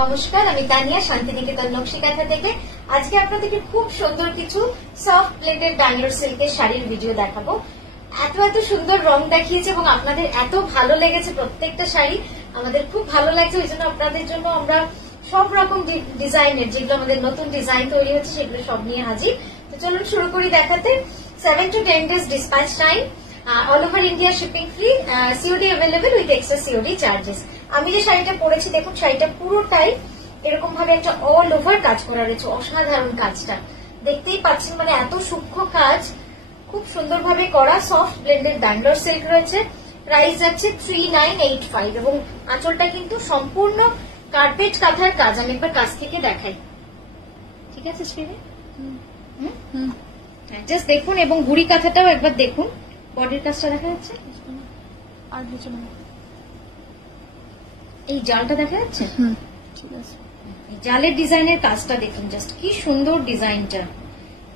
নমস্কার, আমি তানিয়া শান্তিনিকেতন নকশি কাঁথা থেকে। আজকে আপনাদেরকে খুব সুন্দর কিছু সফট প্লেটেড ব্যাঙ্গালোর সিল্কের শাড়ির ভিডিও দেখাবো। এত সুন্দর রং দেখিয়েছে এবং আপনাদের এত ভালো লেগেছে প্রত্যেকটা শাড়ি, আমাদের খুব ভালো লাগছে। ওই জন্য আপনাদের জন্য আমরা সব রকম ডিজাইনের, যেগুলো আমাদের নতুন ডিজাইন তৈরি হচ্ছে সেগুলো সব নিয়ে হাজির। তো চলুন শুরু করি দেখাতে। 7 to 10 days dispatch time, all over India shipping free, COD available with extra COD charges। আমি যে শাড়িটা পরেছি দেখুন, শাড়িটা পুরোটাই এরকম ভাবে একটা অল ওভার কাজ করা রয়েছে। অসাধারণ কাজটা দেখতেই পাচ্ছেন, মানে এত সূক্ষ্ম কাজ, খুব সুন্দরভাবে করা সফট ব্লেন্ডেড ব্যাঙ্গালোর সিল্ক রয়েছে। প্রাইস যাচ্ছে 3985 এবং আঁচলটা কিন্তু সম্পূর্ণ কার্পেট কাঁথার কাজ। আমি একবার কাছ থেকে দেখাই, ঠিক আছে স্ক্রিনে? জাস্ট দেখুন, এবং গুড়ি কাঁথাটাও একবার দেখুন, বডির কাজটা দেখা যাচ্ছে আর এই জালটা দেখা যাচ্ছে। ঠিক আছে, জালের ডিজাইনের কাজটা দেখুন, জাস্ট কি সুন্দর ডিজাইনটা,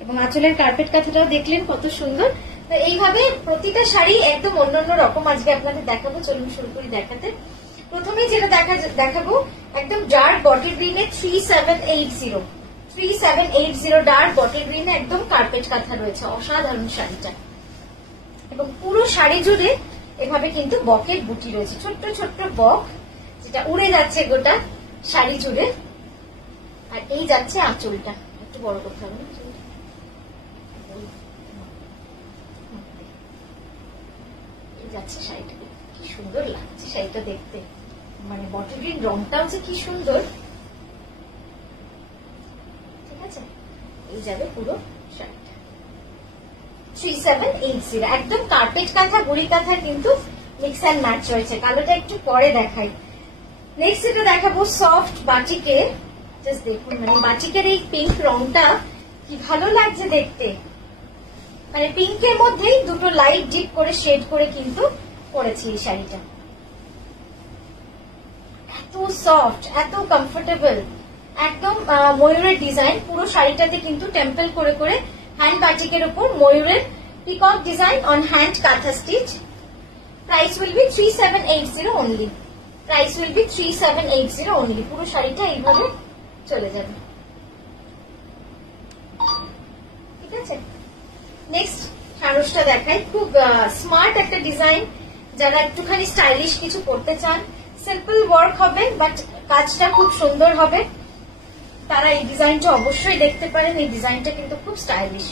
এবং আঁচলের কার্পেট কাঁথাটাও দেখলেন কত সুন্দর। তো এইভাবে প্রতিটা শাড়ি একদম অন্যান্য রকম আজকে আপনাদের দেখাবো। চলুন শুরু করি দেখাতে। প্রথমেই যেটা দেখাবো একদম ডার্ক বটল গ্রিনে 3780 ডার্ক বটল গ্রিনে একদম কার্পেট কাঁথা রয়েছে। অসাধারণ শাড়িটা, এবং পুরো শাড়ি জুড়ে এভাবে কিন্তু বকের বুটি রয়েছে, ছোট্ট ছোট্ট বক, যেটা উড়ে যাচ্ছে গোটা শাড়ি জুড়ে। আর এই যাচ্ছে আঁচলটা, একটু বড় করতে হবে, এই যাচ্ছে শাড়িটা। কি সুন্দর লাগছে শাড়িটা দেখতে, মানে বটল গ্রিন রংটা হচ্ছে কি সুন্দর। ঠিক আছে, এই যাবে পুরো শাড়িটা। 3780 একদম কার্পেট কাঁথা গুড়ি কাঁথা কিন্তু মিক্স অ্যান্ড ম্যাচ রয়েছে। কালোটা একটু পরে দেখাই। নেক্সট এটা দেখাবো সফট বাটিকে। জাস্ট দেখুন, মানে বাটিকের এই পিঙ্ক রংটা কি ভালো লাগছে দেখতে, মানে পিঙ্কের মধ্যেই দুটো লাইট ডিপ করে শেড করে কিন্তু পরেছি এই শাড়িটা। এত সফট, এত কমফোর্টেবল, একদম ময়ূরের ডিজাইন পুরো শাড়িটাতে কিন্তু টেম্পল করে করে হ্যান্ড বাটিকের উপর ময়ূরের পিকক ডিজাইন অন হ্যান্ড কাঁথা stitch. Price will be 3780 only. Price will be 3780 only. পুরো শাড়িটা এইভাবে চলে যাবে, ঠিক আছে। নেক্সট সারসটা দেখাই। খুব স্মার্ট একটা ডিজাইন, যারা একটুখানি স্টাইলিশ কিছু করতে চান, সিম্পল ওয়ার্ক হবে বাট কাজটা খুব সুন্দর হবে, তারা এই ডিজাইনটা অবশ্যই দেখতে পারেন। এই ডিজাইনটা কিন্তু খুব স্টাইলিশ,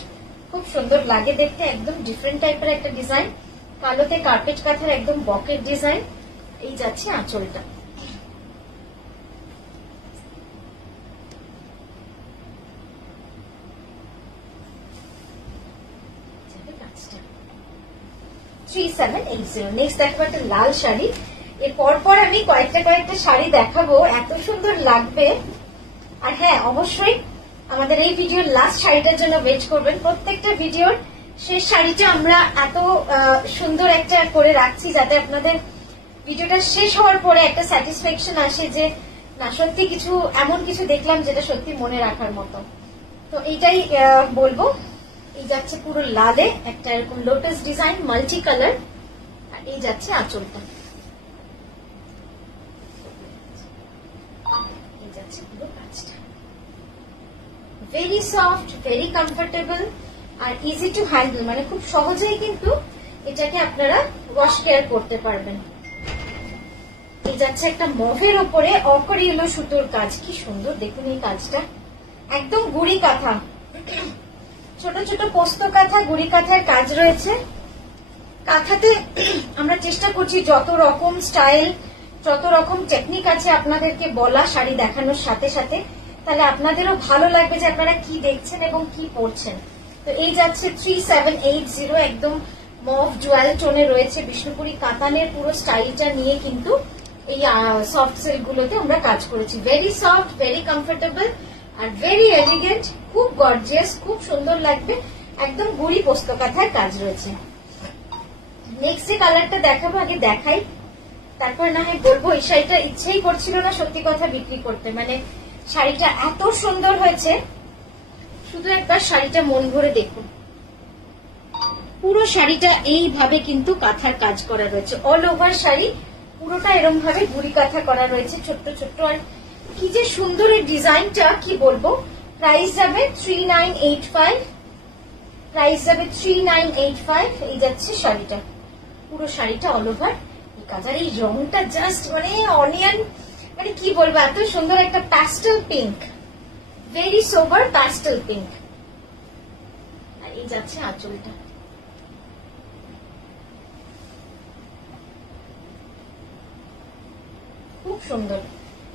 খুব সুন্দর লাগে দেখতে, একদম ডিফারেন্ট টাইপের একটা ডিজাইন। কালোতে কার্পেট কাঁথার একদম বকের ডিজাইন। এই যাচ্ছে আঁচলটা। নেক্সট দেখাবো একটা লাল শাড়ি। এর পর আমি কয়েকটা শাড়ি দেখাবো, এত সুন্দর লাগবে। আর হ্যাঁ, অবশ্যই আমাদের এই ভিডিওর লাস্ট শাড়িটার জন্য ওয়েট করবেন। প্রত্যেকটা ভিডিওর শেষ শাড়িটা আমরা এত সুন্দর একটা করে রাখছি, যাতে আপনাদের ভিডিওটা শেষ হওয়ার পরে একটা স্যাটিসফ্যাকশন আসে যে না, সত্যি কিছু এমন কিছু দেখলাম যেটা সত্যি মনে রাখার মতো। তো এইটাই বলবো। এই যাচ্ছে পুরো লালে একটা এরকম লোটাস ডিজাইন, মাল্টি কালার। আর এই যাচ্ছে আঁচলটা, এই যাচ্ছে পুরো কাজটা। ভেরি সফট, ভেরি কমফোর্টেবল আর ইজি টু হ্যান্ডেল, মানে খুব সহজেই কিন্তু এটাকে আপনারা ওয়াশ কেয়ার করতে পারবেন। এই যাচ্ছে একটা মভের উপরে অকরিয়েলো সুতোর কাজ, কি সুন্দর দেখুন এই কাজটা। একদম গুড়ি কাঁথা, ছোট ছোট পোস্ত কাঁথা, গুড়ি কাঁথার কাজ রয়েছে। কাঁথাতে আমরা চেষ্টা করছি যত রকম স্টাইল, যত রকম টেকনিক আছে আপনাদেরকে বলা শাড়ি দেখানোর সাথে সাথে, তাহলে আপনাদেরও ভালো লাগবে যে আপনারা কি দেখছেন এবং কি পড়ছেন। তো এই যাচ্ছে 3780, একদম মভ জুয়েল টোনে রয়েছে। বিষ্ণুপুরি কাতানের পুরো স্টাইলটা নিয়ে কিন্তু এই সফট সিল্ক গুলোতে আমরা কাজ করেছি। Very soft, very comfortable are very elegant, খুব গর্জিয়াস, খুব সুন্দর লাগবে। একদম গুড়ি পোস্ত কাঁথার কাজ রয়েছে। নেক্সট যে কালারটা দেখাবো, আগে দেখাই, তারপর না হয় বলবো। এই শাড়িটা ইচ্ছেই করছিল না সত্যি কথা বিক্রি করতে, মানে শাড়িটা এত সুন্দর হয়েছে। শুধু একবার শাড়িটা মন ভরে দেখুন, পুরো শাড়িটা এইভাবে কিন্তু কাঁথার কাজ করা রয়েছে। অল ওভার শাড়ি পুরোটা এরকম ভাবে গুড়ি কাঁথা করা রয়েছে, ছোট্ট ছোট্ট। আর কি যে সুন্দর এই ডিজাইনটা, কি বলবো। প্রাইস যাবে 3985, প্রাইস যাবে 3985। এই যাচ্ছে শাড়িটা, পুরো শাড়িটা অল ওভার এই কাজ। আর এই রংটা জাস্ট মানে অনিয়ন, মানে কি বলবো, এত সুন্দর একটা প্যাস্টেল পিঙ্ক, ভেরি সোবার প্যাস্টেল পিঙ্ক। আর এই যাচ্ছে আঁচলটা, খুব সুন্দর।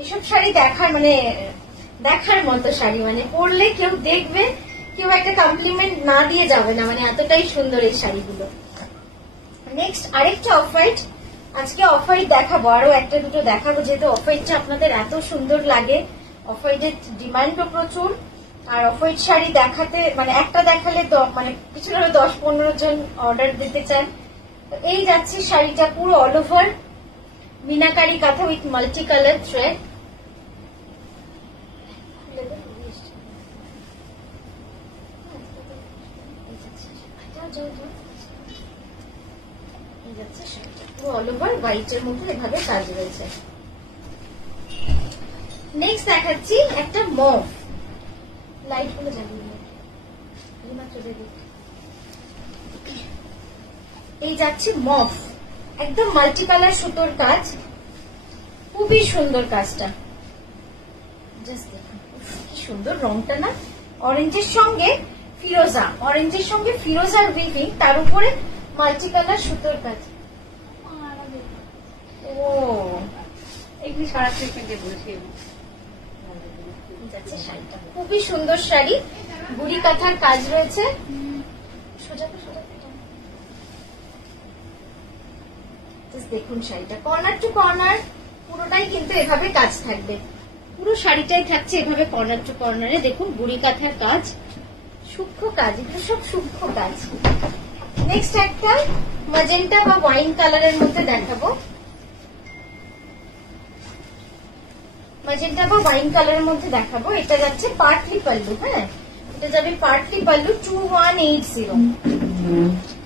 এসব শাড়ি দেখার মানে দেখার মতো শাড়ি, মানে পরলে কেউ দেখবে, কেউ একটা কমপ্লিমেন্ট না দিয়ে যাবে না, মানে এতটাই সুন্দর এই শাড়িগুলো। নেক্সট আরেকটা অফ হোয়াইট, আজকে অফ হোয়াইট দেখাবো, আরো একটা দুটো দেখাবো, যেহেতু অফ হোয়াইটটা আপনাদের এত সুন্দর লাগে। অফ হোয়াইটের ডিমান্ডও প্রচুর, আর অফ হোয়াইট শাড়ি দেখাতে মানে একটা দেখালে মানে কিছু হলে 10-15 জন অর্ডার দিতে চান। এই যাচ্ছে শাড়িটা, পুরো অল ওভার মিনাকারি কাঁথা উইথ মাল্টি কালার থ্রেড। পুরো অল ওভার হোয়াইটের মধ্যে এভাবে কাজ রয়েছে। নেক্সট দেখাচ্ছি একটা মভ, লাইট গুলো জ্বালিয়ে এই যাচ্ছে মভ, একদম মাল্টি কালার সুতোর কাজ, খুবই সুন্দর কাজটা। জাস্ট দেখুন কি সুন্দর রংটা না, অরেঞ্জের সঙ্গে ফিরোজা, অরেঞ্জের সঙ্গে ফিরোজার উইভিং, তার উপরে মাল্টি কালার সুতোর কাজ। ও এগুলি সারা থেকে বলছি। শাড়িটা খুবই সুন্দর শাড়ি, বুড়ি কাঁথার কাজ রয়েছে। দেখুন শাড়িটা কর্নার টু কর্নার পুরোটাই কিন্তু এভাবে কাজ থাকবে, পুরো শাড়িটাই থাকছে এভাবে কর্নার টু কর্নারে। দেখুন বুড়ি কাঁথার কাজ, সূক্ষ্ম কাজ, এগুলো সব সূক্ষ্ম কাজ। নেক্সট একটা ম্যাজেন্টা বা ওয়াইন কালারের মধ্যে দেখাবো, ম্যাজেন্টা বা ওয়াইন কালারের মধ্যে দেখাবো। এটা যাচ্ছে পার্টলি পাল্লু, হ্যাঁ এটা যাবে পার্টলি পাল্লু 2180,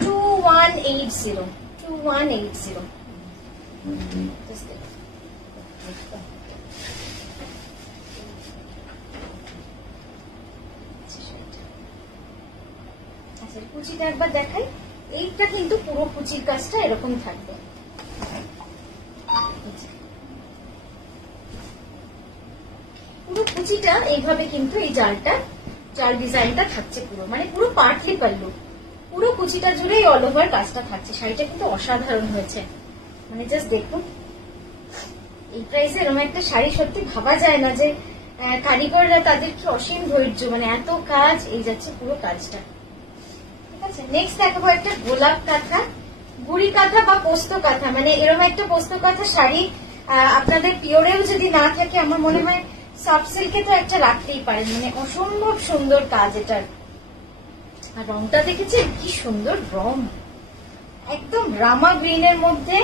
2180, 2180। আচ্ছা কুচিটা একবার দেখাই, এইটা কিন্তু পুরো কুচির কাজটা এরকম থাকবে। পুরো কুচিটা এইভাবে কিন্তু এই জাল ডিজাইনটা থাকছে পুরো, মানে পুরো পার্টলি পাল্লু, পুরো কুচিটা জুড়ে এই অল ওভার কাজটা থাকছে। শাড়িটা কিন্তু অসাধারণ হয়েছে, মানে জাস্ট দেখুন এই প্রাইসে এরকম একটা শাড়ি সত্যি ভাবা যায় না যে কারিগররা তাদের কি অসীম ধৈর্য, মানে এত কাজ। এই যাচ্ছে পুরো কাজটা, ঠিক আছে। নেক্সট দেখাবো একটা গোলাপ কাঁথা, গুড়ি কাঁথা বা পোস্ত কাঁথা, মানে এরকম একটা পোস্ত কাঁথা শাড়ি আপনাদের পিওরেও যদি না থাকে, আমার মনে হয় সফট সিল্কে তো একটা রাখতেই পারেন, মানে অসম্ভব সুন্দর কাজ এটার। আর রংটা দেখেছেন কি সুন্দর রং, একদম রামা গ্রিনের মধ্যে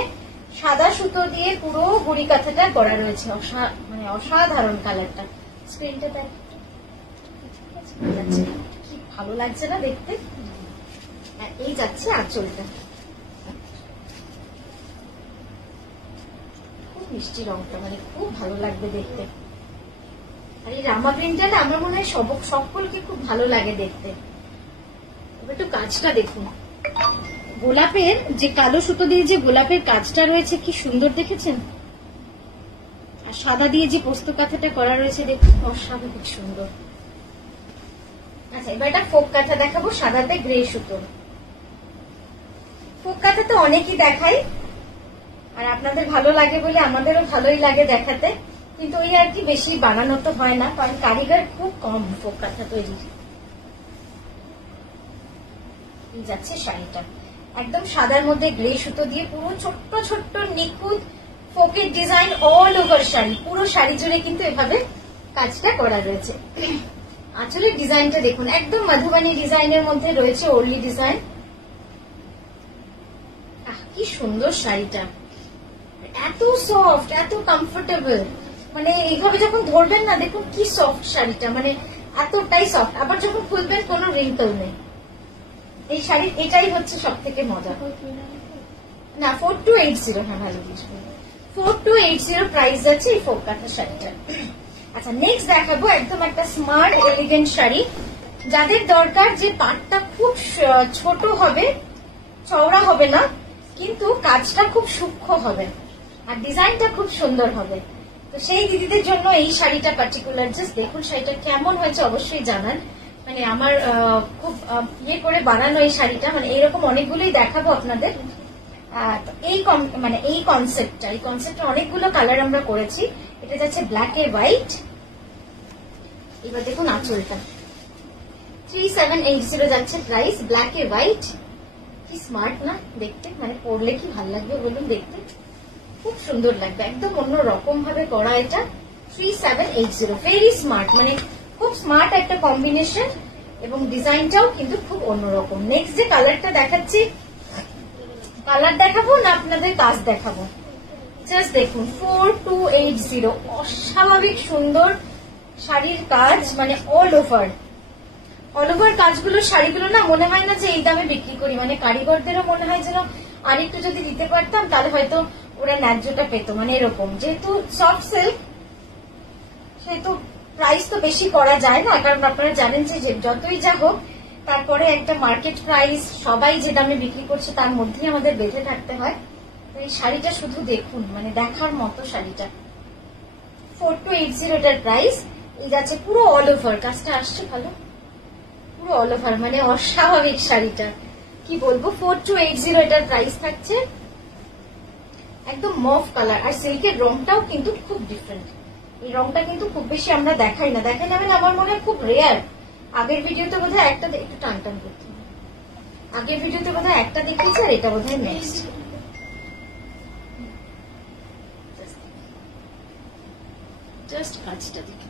সাদা সুতো দিয়ে পুরো গুড়ি কাঁথাটা করা রয়েছে, মানে অসাধারণ কালারটা। স্ক্রিনটা দেখ কি ভালো লাগছে না দেখতে। এই যাচ্ছে আঁচলটা, খুব মিষ্টি রংটা, মানে খুব ভালো লাগবে দেখতে। আর এই রামা গ্রিনটা না আমার মনে হয় সকলকে খুব ভালো লাগে দেখতে। এবার একটু কাজটা দেখুন, গোলাপের যে কালো সুতো দিয়ে যে গোলাপের কাজটা রয়েছে কি সুন্দর দেখেছেন, আর সাদা দিয়ে যে পোস্ত কাঁথাটা করা রয়েছে দেখুন অস্বাভাবিক সুন্দর। আচ্ছা এবার একটা ফোক কাঁথা দেখাবো, সাদাতে গ্রে সুতো। ফোক কাঁথা তো অনেকই দেখাই, আর আপনাদের ভালো লাগে বলে আমাদেরও ভালোই লাগে দেখাতে, কিন্তু ওই আর কি বেশি বানানো তো হয় না, কারণ কারিগর খুব কম ফোক কাঁথা তৈরি। এই যাচ্ছে শাড়িটা, একদম সাদার মধ্যে গ্রে সুতো দিয়ে পুরো ছোট্ট ছোট্ট নিখুঁত ফোকের ডিজাইন অল ওভার শাড়ি, পুরো শাড়ি জুড়ে কিন্তু এভাবে কাজটা করা রয়েছে। আঁচলের ডিজাইনটা দেখুন, একদম মধুবানী ডিজাইনের মধ্যে রয়েছে ওর্লি ডিজাইন। কি সুন্দর শাড়িটা, এত সফট, এত কমফোর্টেবল, মানে এইভাবে যখন ধরবেন না দেখুন কি সফট শাড়িটা, মানে এতটাই সফট, আবার যখন খুলবেন কোনো রিঙ্কল নেই। এই শাড়ির এটাই হচ্ছে সব থেকে মজা। না 4280, হ্যাঁ ভালো বুঝবেন, 4280 প্রাইস আছে এই ফোক কাঁথা শাড়িটা। আচ্ছা নেক্সট দেখাবো একদম একটা স্মার্ট এলিগেন্ট শাড়ি, যাদের দরকার যে পাটটা খুব ছোট হবে, চওড়া হবে না, কিন্তু কাজটা খুব সূক্ষ্ম হবে আর ডিজাইনটা খুব সুন্দর হবে। তো সেই দিদিদের জন্য এই শাড়িটা পার্টিকুলার। জাস্ট দেখুন শাড়িটা কেমন হয়েছে অবশ্যই জানান। মানে আমার খুব ইয়ে করে বানানো এই শাড়িটা, মানে এইরকম অনেকগুলোই দেখাবো আপনাদের। এই মানে এই কনসেপ্টটা অনেকগুলো কালার আমরা করেছি। এটা যাচ্ছে ব্ল্যাক এ হোয়াইট। এবার দেখুন আঁচলটা 3780 যাচ্ছে প্রাইস, ব্ল্যাক এ হোয়াইট। কি স্মার্ট না দেখতে, মানে পরলে কি ভালো লাগবে বলুন, দেখতে খুব সুন্দর লাগবে, একদম অন্য রকম ভাবে করা এটা। 3780 ভেরি স্মার্ট, মানে খুব স্মার্ট একটা কম্বিনেশন এবং ডিজাইনটাও কিন্তু খুব অন্যরকম। নেক্সট যে কালারটা দেখাচ্ছি, কালার দেখাবো না আপনাদের কাজ দেখাবো, জাস্ট দেখুন 4280 অস্বাভাবিক সুন্দর শাড়ির কাজ, মানে অল ওভার কাজগুলো, শাড়িগুলো না মনে হয় না যে এই দামে বিক্রি করি, মানে কারিগরদেরও মনে হয় যেন আর একটু যদি দিতে পারতাম তাহলে হয়তো ওরা ন্যায্যটা পেত, মানে এরকম। যেহেতু সফট সিল্ক সেহেতু প্রাইস তো বেশি করা যায় না, কারণ আপনারা জানেন যে যতই যা হোক তারপরে একটা মার্কেট প্রাইস সবাই যে দামে বিক্রি করছে তার মধ্যেই আমাদের বেঁধে থাকতে হয়। তো এই শাড়িটা শুধু দেখুন, মানে দেখার মতো শাড়িটা। 4280 এটার প্রাইস। এই যাচ্ছে পুরো অল ওভার, কাজটা আসছে ভালো, পুরো অল ওভার, মানে অস্বাভাবিক শাড়িটা কি বলবো। 4280 এটার প্রাইস থাকছে। একদম মভ কালার, আর সিল্কের রংটাও কিন্তু খুব ডিফারেন্ট। এই রংটা কিন্তু খুব বেশি আমরা দেখাই না, মানে আমার মনে হয় খুব রেয়ার। আগের ভিডিওতে বোধহয় একটা, একটু টান টান করতে, আগের ভিডিওতে বোধহয় একটা দেখিয়েছি আর এটা বোধহয় নেক্সট। জাস্ট কাজটা দেখে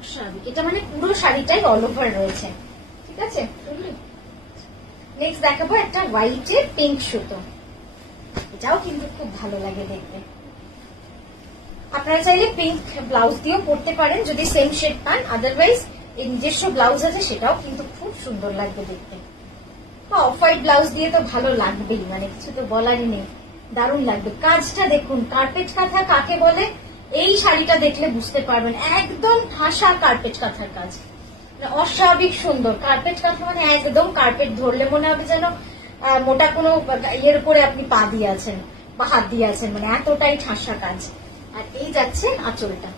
অস্বাভাবিক, এটা মানে পুরো শাড়িটাই অল ওভার রয়েছে, ঠিক আছে। নেক্সট দেখাবো একটা হোয়াইটের পিঙ্ক সুতো, এটাও কিন্তু খুব ভালো লাগে দেখতে। আপনারা চাইলে পিঙ্ক ব্লাউজ দিয়েও পরতে পারেন যদি সেম শেড পান, আদারওয়াইজ এই নিজস্ব ব্লাউজ আছে সেটাও কিন্তু খুব সুন্দর লাগবে দেখতে। অফ হোয়াইট ব্লাউজ দিয়ে তো ভালো লাগবেই, মানে কিছু তো বলারই নেই, দারুণ লাগবে। কাজটা দেখুন, কার্পেট কাঁথা কাকে বলে এই শাড়িটা দেখলে বুঝতে পারবেন, একদম ঠাসা কার্পেট কাঁথার কাজ, অস্বাভাবিক সুন্দর। কার্পেট কাঁথা মানে একদম কার্পেট ধরলে মনে হবে যেন মোটা কোনো ইয়ের উপরে আপনি পা দিয়ে আছেন বা হাত দিয়ে আছেন, মানে এতটাই ঠাসা কাজ। আর এই যাচ্ছে আঁচলটা,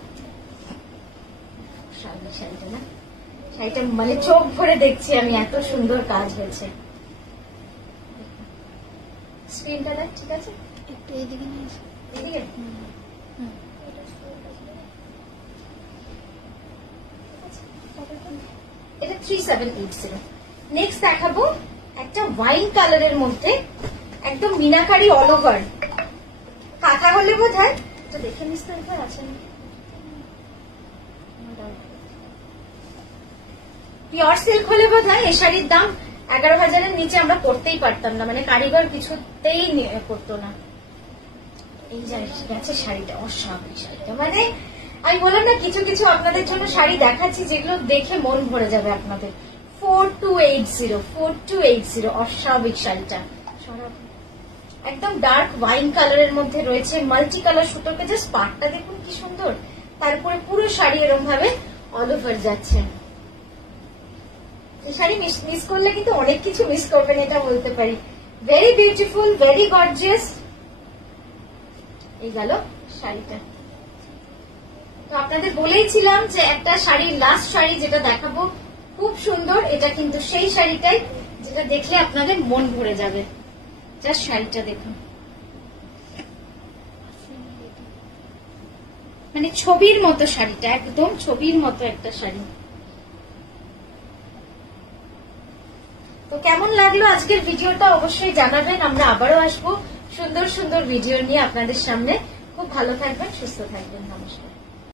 শাড়িটা না, শাড়িটা মানে চোখ ভরে দেখছি আমি, এত সুন্দর কাজ হয়েছে। স্ক্রিনটা দেখ, ঠিক আছে, একটু এদিকে নিয়ে এসো, এদিকে। এটা 3780। নেক্সট দেখাবো একটা ওয়াইন কালারের মধ্যে একদম মিনাকারি অল ওভার কাঁথা হলে বোধ হয়, তো দেখে নিস তো একবার আছে পিওর সিল্ক হলে বোধ হয় এই শাড়ির দাম 11,000-এর নিচে আমরা করতেই পারতাম না, মানে কারিগর কিছুতেই করতো না। এই গেছে শাড়িটা, অস্বাভাবিক শাড়িটা, মানে আমি বললাম না কিছু কিছু আপনাদের জন্য শাড়ি দেখাচ্ছি যেগুলো দেখে মন ভরে যাবে আপনাদের। 4280 অস্বাভাবিক শাড়িটা, একদম ডার্ক ওয়াইন কালারের মধ্যে রয়েছে মাল্টি কালার সুতোকে, জাস্ট পাটটা দেখুন কি সুন্দর, তারপরে পুরো শাড়ি এরকম ভাবে অল ওভার যাচ্ছে। এই শাড়ি মিস করলে কিন্তু অনেক কিছু মিস করবেন, এটা বলতে পারি। Very beautiful, very gorgeous. এই গেল শাড়িটা। তো আপনাদের বলেইছিলাম যে একটা শাড়ি, লাস্ট শাড়ি যেটা দেখাবো খুব সুন্দর, এটা কিন্তু সেই শাড়িটাই যেটা দেখলে আপনাদের মন ভরে যাবে। জাস্ট শাড়িটা দেখুন, মানে ছবির মতো শাড়িটা, একদম ছবির মতো একটা শাড়ি। তো কেমন লাগলো আজকের ভিডিওটা অবশ্যই জানাবেন। আমরা আবারও আসবো সুন্দর সুন্দর ভিডিও নিয়ে আপনাদের সামনে। খুব ভালো থাকবেন, সুস্থ থাকবেন, নমস্কার।